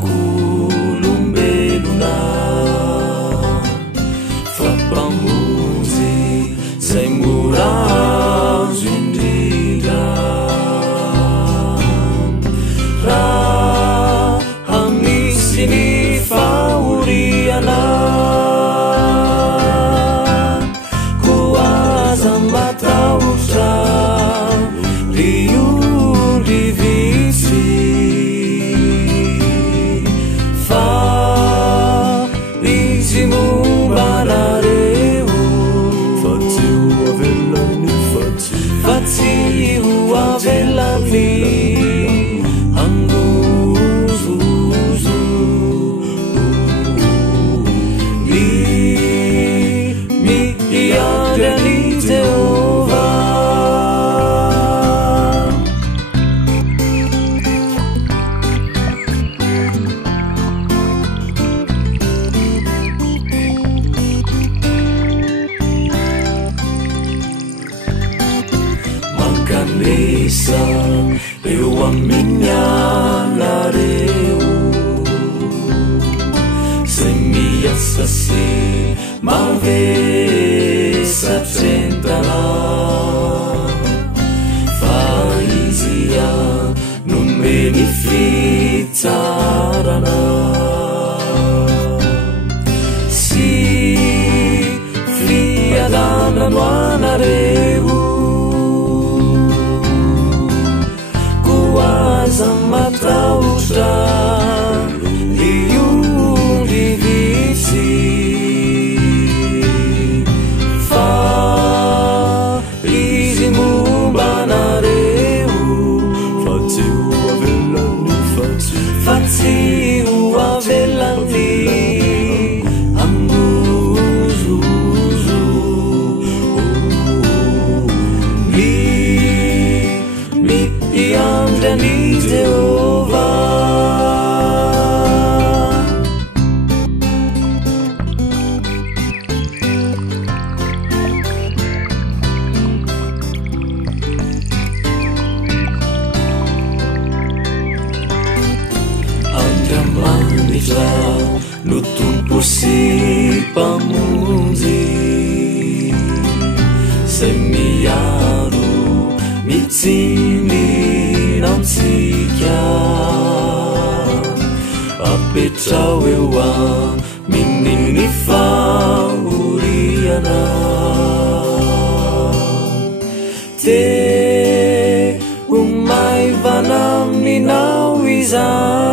zanak'olombelona fampamonjy zay morazo indrindra raha misy ny fahoriana ko aza matahotra riondry vitsy fa izy mombanareo fa tsy ho avelany fa tsy ho avelany Mankanesa eo aminyanareo zay miasa sy mavesatrentana fa izy nomeny fitsarana sy fiadanano anareo aza matahotra riondry vitsy fa izy mombanareo fa tsy ho avelany fa tsy ho avelany amozozo miandry Andriamanitra no tompo sy mpamonjy zay miaro mitsinina amitsika apetrao eo amin'ny fahoriana te ho maivana aminao izany